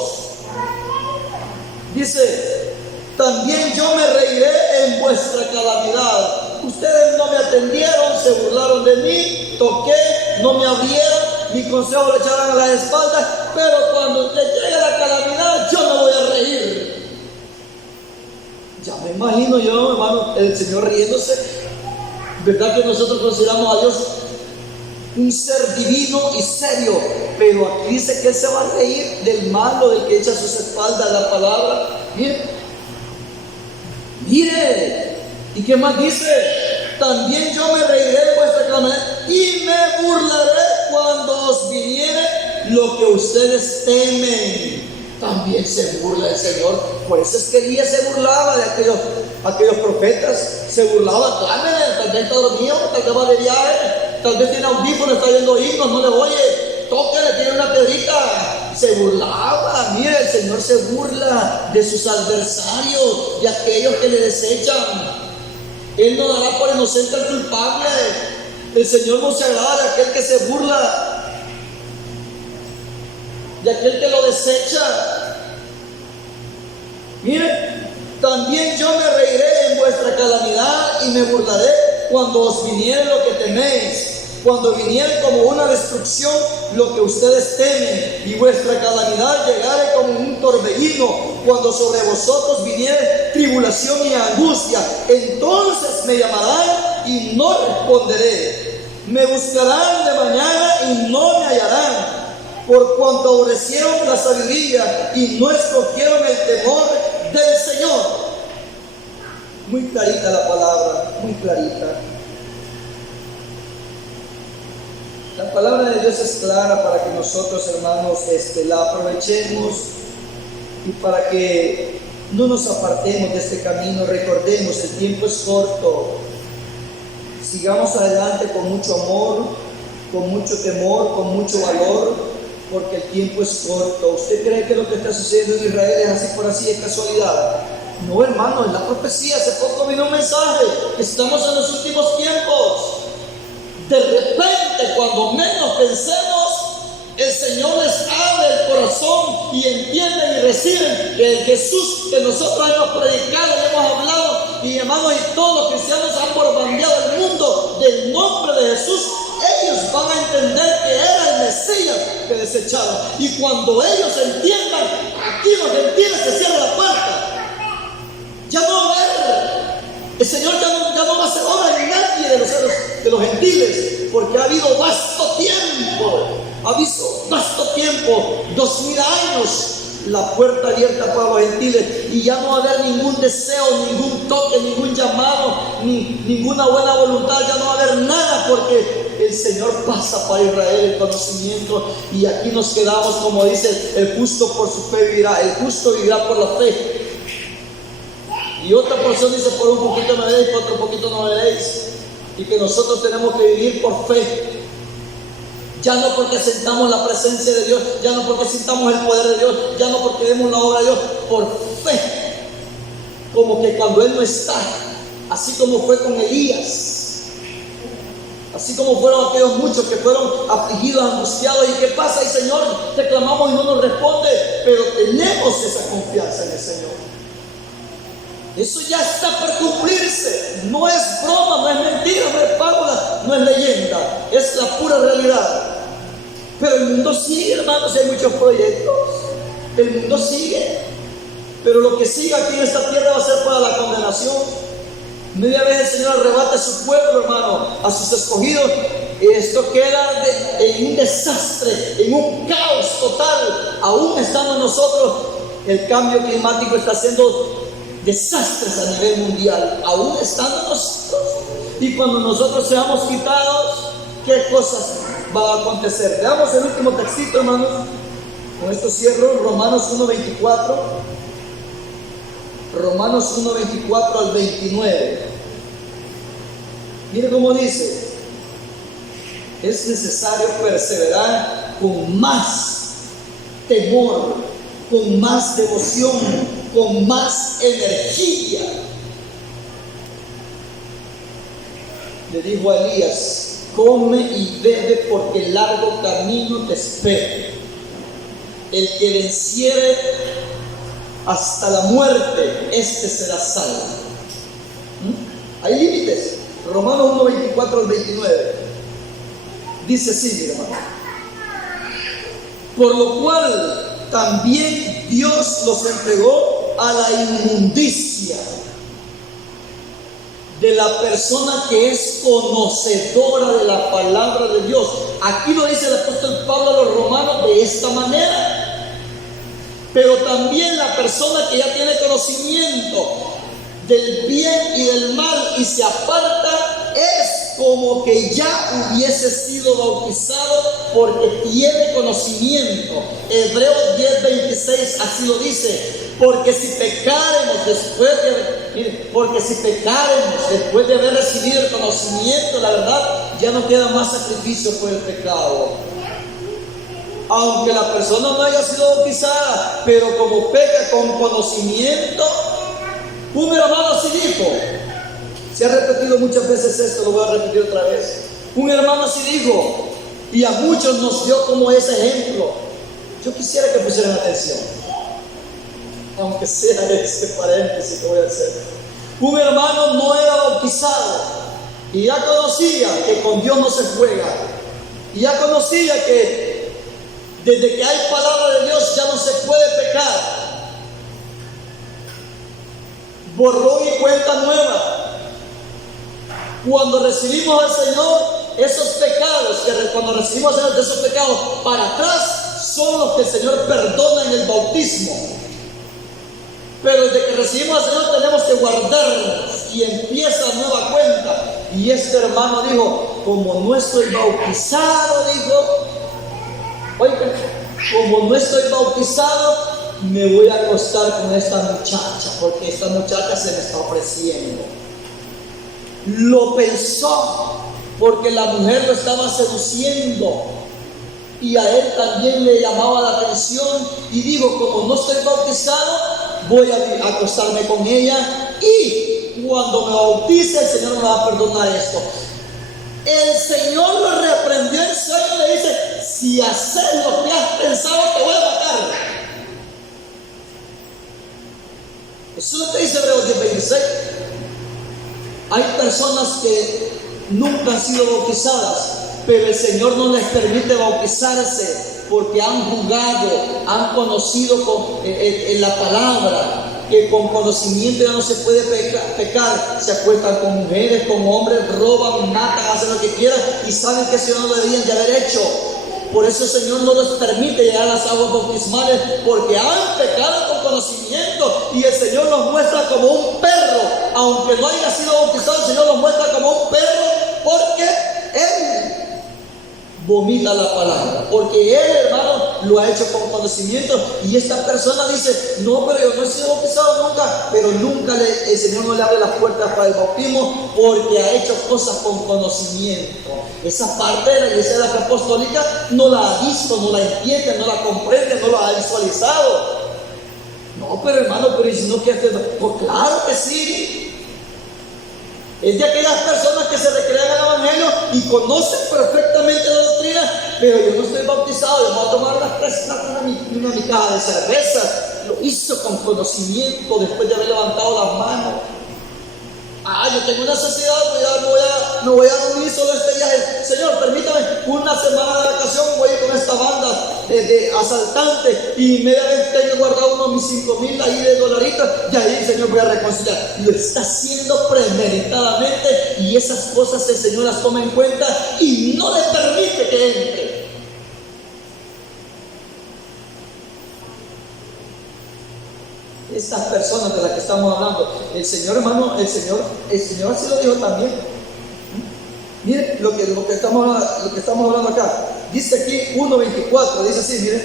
Dice: también yo me reiré en vuestra calamidad. Ustedes no me atendieron, se burlaron de mí, toqué, no me abrieron, mi consejo le echaron a las espaldas, pero cuando le llegue la calamidad, yo me voy a reír. Ya me imagino yo, hermano, el Señor riéndose. ¿Verdad que nosotros consideramos a Dios un ser divino y serio, pero aquí dice que Él se va a reír del malo, del que echa a sus espaldas la palabra. Mire, ¿y qué más dice? También yo me reiré de vuestra calamidad y me burlaré cuando os viniere lo que ustedes temen. También se burla el Señor. Por eso es que Elías se burlaba de aquellos profetas. Se burlaba, clámele, tal vez está dormido, tal vez va de viaje, tal vez tiene audífonos, está oyendo himnos, no le oye, tóquele, tiene una piedrita. Se burlaba. Mire, el Señor se burla de sus adversarios, de aquellos que le desechan. Él no dará por inocente al culpable. El Señor no se agrada de aquel que se burla, de aquel que lo desecha. Mire, también yo me reiré en vuestra calamidad y me burlaré cuando os viniere lo que teméis, cuando viniere como una destrucción lo que ustedes temen, y vuestra calamidad llegare como un torbellino, cuando sobre vosotros viniere tribulación y angustia, entonces me llamarán y no responderé, me buscarán de mañana y no me hallarán, por cuanto aborrecieron la sabiduría y no escogieron el temor del Señor. Muy clarita la palabra, muy clarita. La palabra de Dios es clara para que nosotros, hermanos, la aprovechemos y para que no nos apartemos de este camino. Recordemos, el tiempo es corto. Sigamos adelante con mucho amor, con mucho temor, con mucho valor, porque el tiempo es corto. ¿Usted cree que lo que está sucediendo en Israel es así por así, es casualidad? No, hermano, es la profecía. Hace poco vino un mensaje. Estamos en los últimos tiempos. De repente, cuando menos pensemos, el Señor les abre el corazón y entienden y reciben que el Jesús que nosotros hemos predicado y hemos hablado, y hermanos, y todos los cristianos han bombardeado el mundo del nombre de Jesús. Ellos van a entender que era el Mesías que desecharon. Y cuando ellos entiendan, aquí los gentiles se cierra la puerta. Ya no va a haber. El Señor ya no va a hacer obra en nadie de los gentiles, porque ha habido vasto tiempo, 2000 años, la puerta abierta para los gentiles, y ya no va a haber ningún deseo, ningún toque, ningún llamado, ninguna buena voluntad, ya no va a haber nada, porque el Señor pasa para Israel el conocimiento, y aquí nos quedamos, como dice, el justo por su fe vivirá, el justo vivirá por la fe. Y otra porción dice, por un poquito me veréis, por otro poquito no me veréis. Y que nosotros tenemos que vivir por fe. Ya no porque sentamos la presencia de Dios, ya no porque sintamos el poder de Dios, ya no porque vemos la obra de Dios, por fe. Como que cuando Él no está, así como fue con Elías, así como fueron aquellos muchos que fueron afligidos, angustiados. ¿Y qué pasa? Y Señor, te clamamos y no nos responde, pero tenemos esa confianza en el Señor. Eso ya está por cumplirse. No es broma, no es mentira, no es fábula, no es leyenda. Es la pura realidad. Pero el mundo sigue, hermanos, hay muchos proyectos. El mundo sigue. Pero lo que sigue aquí en esta tierra va a ser para la condenación. Media vez el Señor arrebata a su pueblo, hermano, a sus escogidos. Y esto queda en un desastre, en un caos total. Aún estando nosotros, el cambio climático está haciendo desastres a nivel mundial, aún estando nosotros. Y cuando nosotros seamos quitados, ¿qué cosas va a acontecer? Veamos el último textito, hermanos. Con esto cierro. Romanos 1:24. Romanos 1:24 al 29. Mire cómo dice: es necesario perseverar con más temor, con más devoción, con más energía. Le dijo a Elías: come y bebe, porque el largo camino te espera. El que venciere hasta la muerte, este será salvo. Hay límites. Romanos 1:24 al 29 dice así, mi hermano: por lo cual también Dios los entregó a la inmundicia de la persona que es conocedora de la palabra de Dios. Aquí lo dice el apóstol Pablo a los romanos de esta manera. Pero también la persona que ya tiene conocimiento del bien y del mal y se aparta es como que ya hubiese sido bautizado porque tiene conocimiento. Hebreos 10:26 así lo dice. Porque si pecaremos después de haber recibido el conocimiento, la verdad, ya no queda más sacrificio por el pecado. Aunque la persona no haya sido bautizada, pero como peca con conocimiento, un hermano así dijo. Se ha repetido muchas veces esto, lo voy a repetir otra vez. Un hermano así dijo, y a muchos nos dio como ese ejemplo. Yo quisiera que pusieran atención, aunque sea ese paréntesis que voy a hacer. Un hermano no era bautizado y ya conocía que con Dios no se juega, y ya conocía que desde que hay palabra de Dios ya no se puede pecar. Borrón y cuenta nueva. Cuando recibimos al Señor, esos pecados, cuando recibimos al Señor de esos pecados para atrás, son los que el Señor perdona en el bautismo. Pero desde que recibimos al Señor tenemos que guardarnos y empieza nueva cuenta. Y este hermano dijo, como no estoy bautizado, oiga, como no estoy bautizado, me voy a acostar con esta muchacha, porque esta muchacha se me está ofreciendo. Lo pensó, porque la mujer lo estaba seduciendo y a él también le llamaba la atención, y dijo, como no estoy bautizado, voy a acostarme con ella, y cuando me bautice el Señor me va a perdonar esto. El Señor lo reprendió en sueño y le dice, si haces lo que has pensado te voy a matar. Eso es lo que dice Hebreos 10:26. Hay personas que nunca han sido bautizadas, pero el Señor no les permite bautizarse porque han jugado, han conocido en la palabra, que con conocimiento ya no se puede pecar. Se acuestan con mujeres, con hombres, roban, matan, hacen lo que quieran y saben que eso no lo deberían de haber hecho. Por eso el Señor no les permite llegar a las aguas bautismales, porque han pecado con conocimiento, y el Señor los muestra como un perro. Aunque no haya sido bautizado, el Señor los muestra como un perro, porque Él vomita la palabra, porque Él, hermano, lo ha hecho con conocimiento. Y esta persona dice, no, pero yo no he sido bautizado nunca, pero nunca el Señor no le abre las puertas para el bautismo, porque ha hecho cosas con conocimiento. Esa parte de la iglesia de la fe apostólica no la ha visto, no la entiende, no la comprende, no la ha visualizado. No, pero hermano, pero ¿y si no quieres? Pues claro que sí. Es de aquellas personas que se recrean en el Evangelio y conocen perfectamente la doctrina, pero yo no estoy bautizado, yo me voy a tomar unas 3 una mitad de cerveza. Lo hizo con conocimiento después de haber levantado las manos. Yo tengo necesidad, me voy a reunir solo este viaje. Señor, permítame una semana de vacación, voy a ir con esta banda de asaltantes y media vez tengo guardado unos mis 5,000 ahí de dolaritos, y ahí el Señor voy a reconciliar. Lo está haciendo premeditadamente, y esas cosas el Señor las toma en cuenta y no le permite que entre. Estas personas de las que estamos hablando, el Señor, hermano, el Señor así lo dijo también. Miren lo que estamos hablando acá. Dice aquí 1:24, dice así, miren,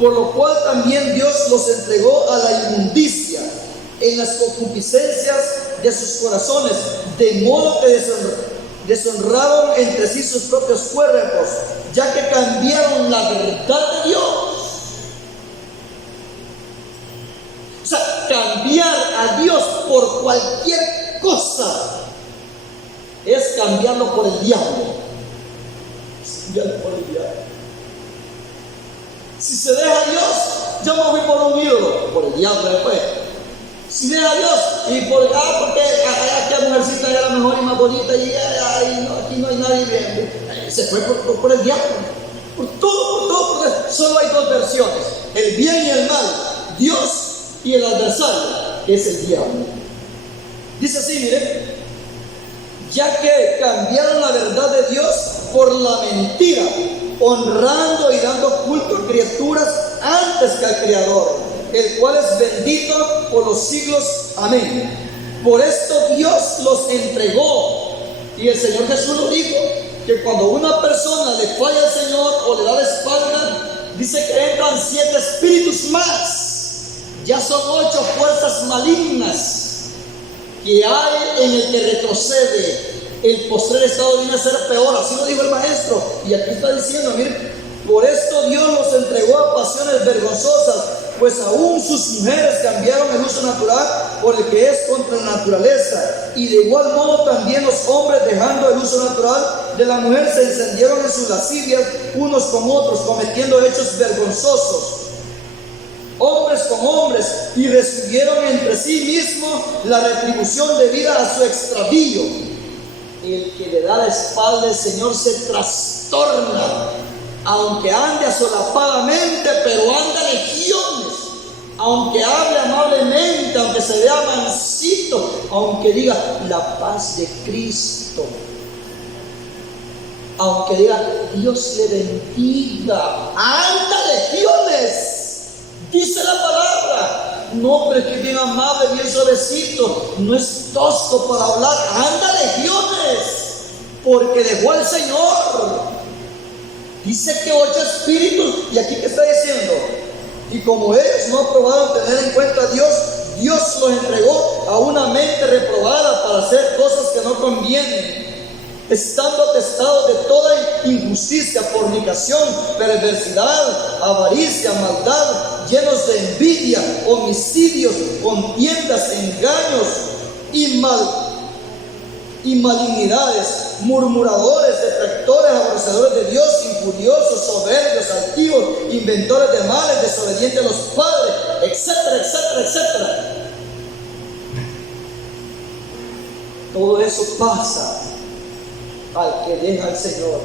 por lo cual también Dios los entregó a la inmundicia en las concupiscencias de sus corazones, de modo que deshonraron entre sí sus propios cuerpos, ya que cambiaron la verdad de Dios. O sea, cambiar a Dios por cualquier cosa es cambiarlo por el diablo. Es cambiarlo por el diablo. Si se deja a Dios, yo me voy por un ídolo, por el diablo después. Si deja a Dios, y porque aquella mujercita era mejor y más bonita, y aquí no hay nadie bien, se fue por el diablo. Por todo, porque solo hay 2 versiones: el bien y el mal, Dios y el adversario, que es el diablo. Dice así, miren, ya que cambiaron la verdad de Dios por la mentira, honrando y dando culto a criaturas antes que al Creador, el cual es bendito por los siglos. Amén. Por esto Dios los entregó. Y el Señor Jesús lo dijo, que cuando una persona le falla al Señor o le da la espalda, dice que entran 7 espíritus más. Ya son 8 fuerzas malignas que hay en el que retrocede. El postrer estado viene a ser peor, así lo dijo el maestro. Y aquí está diciendo, miren, por esto Dios los entregó a pasiones vergonzosas, pues aún sus mujeres cambiaron el uso natural por el que es contra la naturaleza. Y de igual modo también los hombres, dejando el uso natural de la mujer, se encendieron en sus lascivias unos con otros, cometiendo hechos vergonzosos, hombres con hombres, y recibieron entre sí mismos la retribución debida a su extravío. El que le da la espalda al Señor se trastorna, aunque ande asolapadamente, pero anda legiones, aunque hable amablemente, aunque se vea mansito, aunque diga la paz de Cristo, aunque diga Dios le bendiga, anda legiones. Dice la palabra. No, pero es que es bien amable, bien suavecito, no es tosco para hablar, anda legiones, porque dejó al Señor. Dice que 8 espíritus, y aquí que está diciendo, y como ellos no aprobaron tener en cuenta a Dios, Dios los entregó a una mente reprobada para hacer cosas que no convienen, estando atestados de toda injusticia, fornicación, perversidad, avaricia, maldad, llenos de envidia, homicidios, contiendas, engaños y malignidades, murmuradores, detractores, aborrecedores de Dios, injuriosos, soberbios, altivos, inventores de males, desobedientes a los padres, etcétera, etcétera, etcétera. Todo eso pasa al que deja al Señor.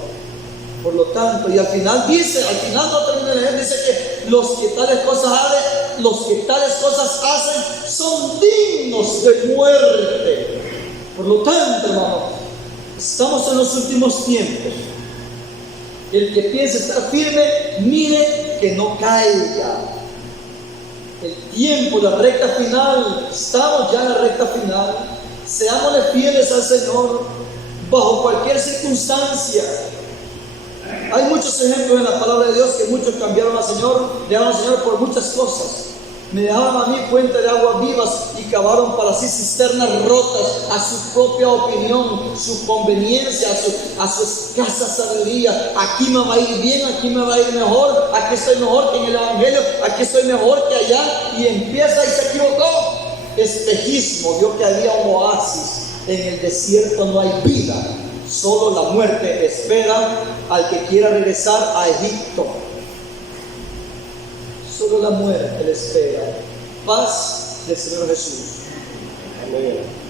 Por lo tanto, y al final no termina de leer, dice que los que tales cosas hacen son dignos de muerte. Por lo tanto, hermano, estamos en los últimos tiempos. El que piense estar firme, mire que no caiga. El tiempo, la recta final, estamos ya en la recta final. Seámosle fieles al Señor bajo cualquier circunstancia. Hay muchos ejemplos en la palabra de Dios que muchos cambiaron al Señor, dejaron al Señor por muchas cosas. Me dejaron a mí fuente de aguas vivas y cavaron para sí cisternas rotas a su propia opinión, su conveniencia, a su escasa sabiduría. Aquí me va a ir bien, aquí me va a ir mejor, aquí estoy mejor que en el Evangelio, aquí estoy mejor que allá, y empieza y se equivocó. Espejismo, vio que había un oasis. En el desierto no hay vida, solo la muerte espera al que quiera regresar a Egipto. Solo la muerte le espera. Paz del Señor Jesús. Amén.